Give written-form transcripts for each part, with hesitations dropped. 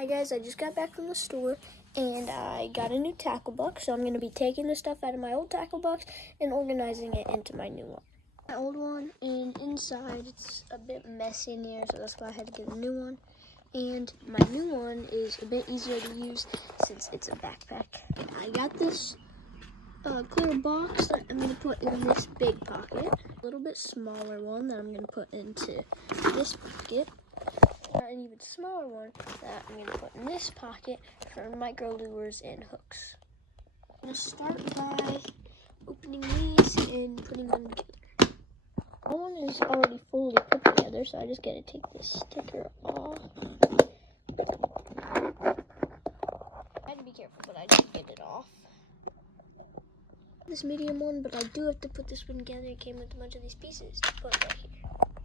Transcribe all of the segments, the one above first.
Hi guys, I just got back from the store and I got a new tackle box, so I'm going to be taking the stuff out of my old tackle box and organizing it into my new one. My old one, and inside it's a bit messy in here, so that's why I had to get a new one. And my new one is a bit easier to use since it's a backpack. I got this clear box that I'm going to put in this big pocket. A little bit smaller one that I'm going to put into this pocket. An even smaller one that I'm going to put in this pocket for micro lures and hooks. I'm going to start by opening these and putting them together. One is already fully put together, so I just got to take this sticker off. I had to be careful, but I did get it off. This medium one, but I do have to put this one together. It came with a bunch of these pieces to put right here.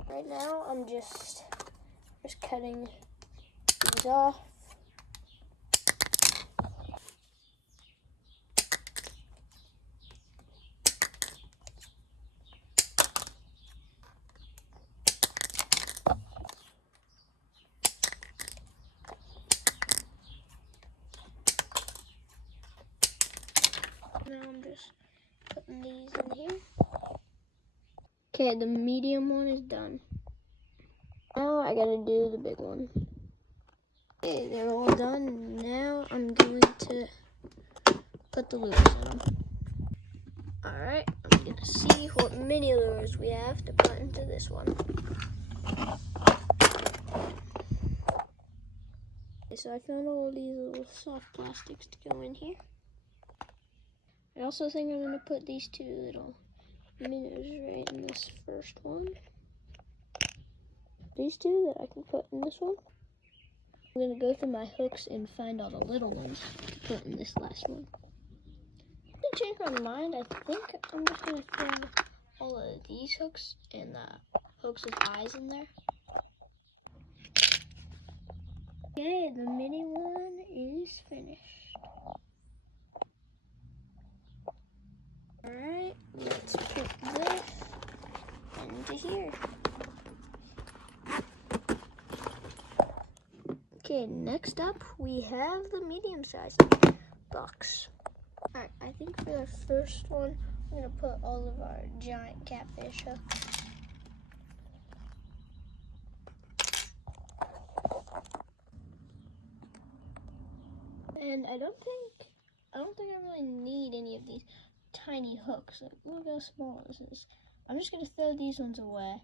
Right now, I'm just cutting these off. Now I'm just putting these in here. Okay, the medium one is done. Now I gotta do the big one. Okay, they're all done. Now I'm going to put the lures in them. Alright, I'm gonna see what mini lures we have to put into this one. Okay, so I found all these little soft plastics to go in here. I also think I'm gonna put these two little minnows right in this first one. These two that I can put in this one. I'm going to go through my hooks and find all the little ones to put in this last one. I'm going to change my mind. I think I'm just going to throw all of these hooks and the hooks with eyes in there. Okay, the mini one is finished. Alright, let's put this into here. Okay, next up we have the medium-sized box. Alright, I think for the first one, I'm going to put all of our giant catfish hooks. And I don't think I really need any of these tiny hooks. Like, look how small this is. I'm just going to throw these ones away.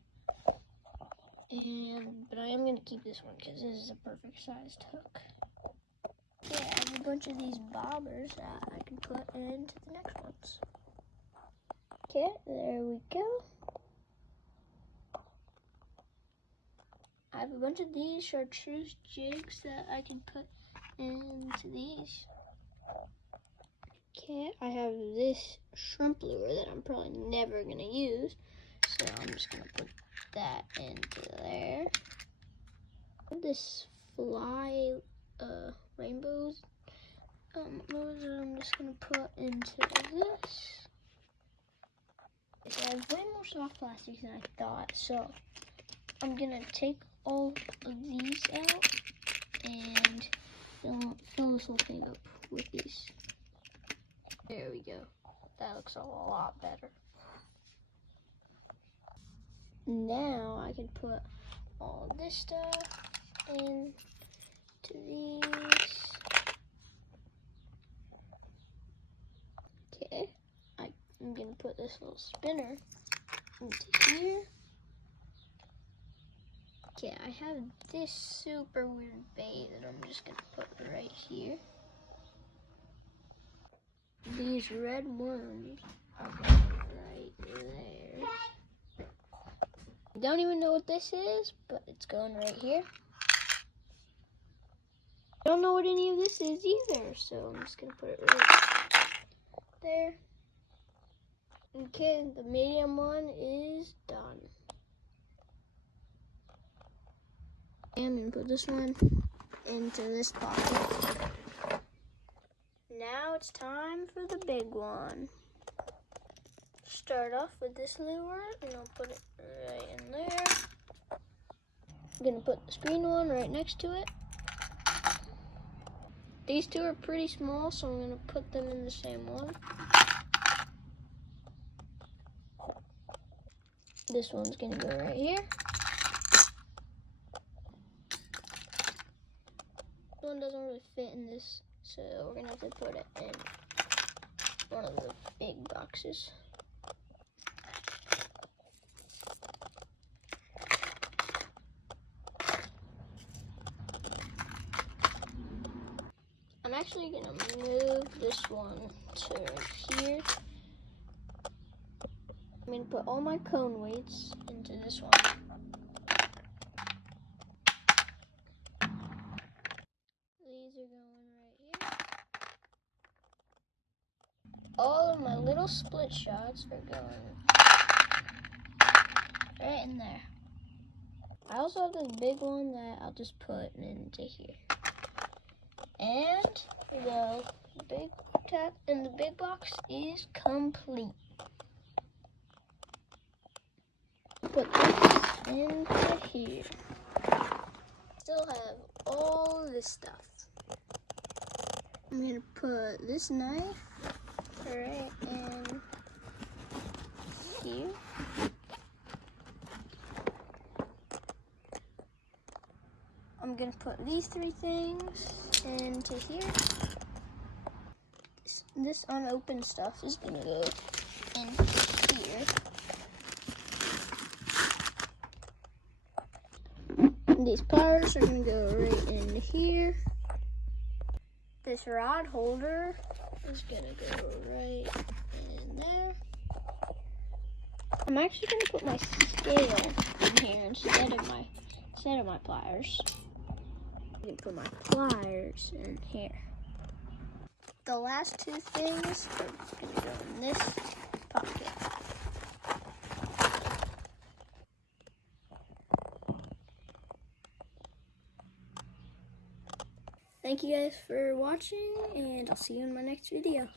But I am going to keep this one because this is a perfect sized hook. Okay, I have a bunch of these bobbers that I can put into the next ones. Okay, there we go. I have a bunch of these chartreuse jigs that I can put into these. Okay, I have this shrimp lure that I'm probably never going to use, so I'm just going to put that into there. This fly rainbows lures that I'm just going to put into this. So I have way more soft plastics than I thought, so I'm going to take all of these out and fill this whole thing up with these. There we go. That looks a lot better. Now I can put all this stuff into these. Okay, I'm gonna put this little spinner into here. Okay, I have this super weird bait that I'm just gonna put right here. These red worms are right there. Don't even know what this is, but it's going right here. I don't know what any of this is either, so I'm just gonna put it right there. Okay, the medium one is done. I'm gonna put this one into this pocket. Now it's time for the big one. Start off with this lure, and I'll put it right in there. I'm gonna put the screen one right next to it. These two are pretty small, so I'm going to put them in the same one. This one's going to go right here. This one doesn't really fit in this, so we're going to have to put it in one of the big boxes. I'm actually going to move this one to here. I'm going to put all my cone weights into this one. These are going right here. All of my little split shots are going right in there. I also have this big one that I'll just put into here. And the big box is complete. Put this into here. Still have all this stuff. I'm gonna put this knife right in here. I'm gonna put these three things into here. This unopened stuff is gonna go in here. And these pliers are gonna go right in here. This rod holder is gonna go right in there. I'm actually gonna put my scale in here instead of my pliers. I'm gonna put my pliers in here. The last two things are gonna go in this pocket. Thank you guys for watching, and I'll see you in my next video.